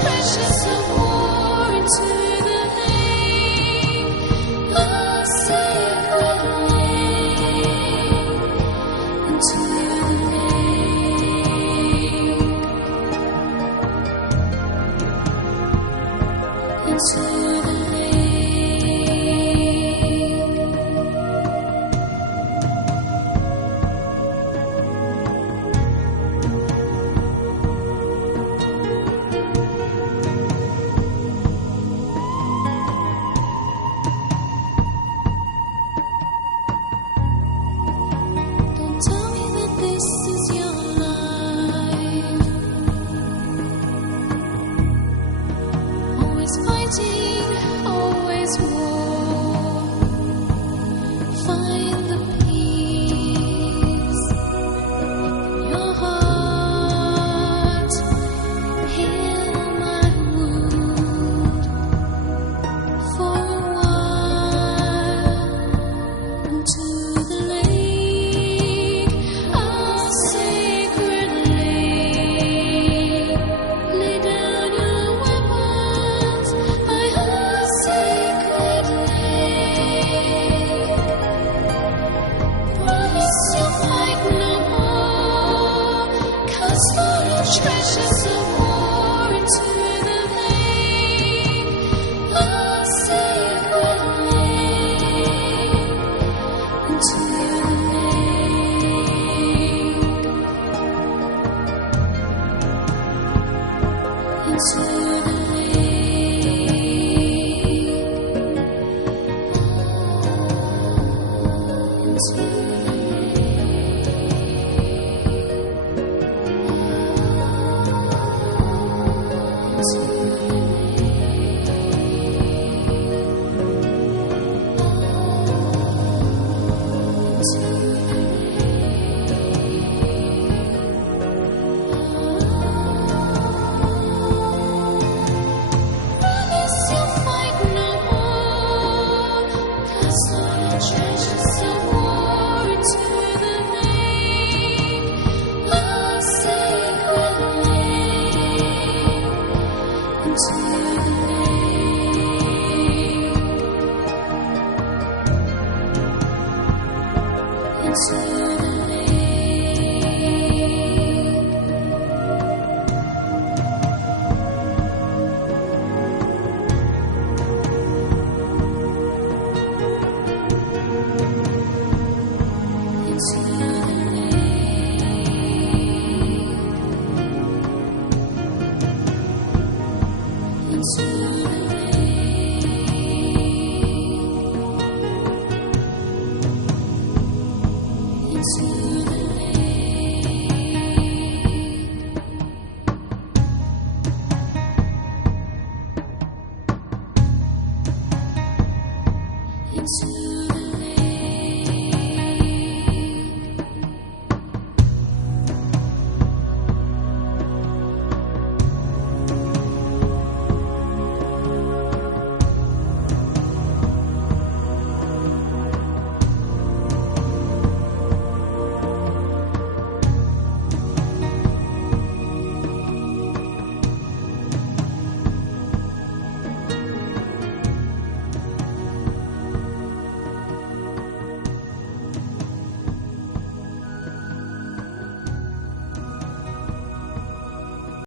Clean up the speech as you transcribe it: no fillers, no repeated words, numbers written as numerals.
treasures of war into the lake, a sacred lake, into the lake, into the lake. Tell me that this is your life. Always fighting, always war. Find the peace in your heart. Heal my wound for a while into the lake. A sacred lake. Lay down your weapons by a sacred lake. Promise you'll fight no more. Cast all your treasures of war into the lake. A sacred lake. Into the lake. Into the Promise you'll fight no more. Cast all your treasures of war into the lake. A sacred lake. Into the lake. Into the lake. Into the lake. Into the lake. Into the lake. Into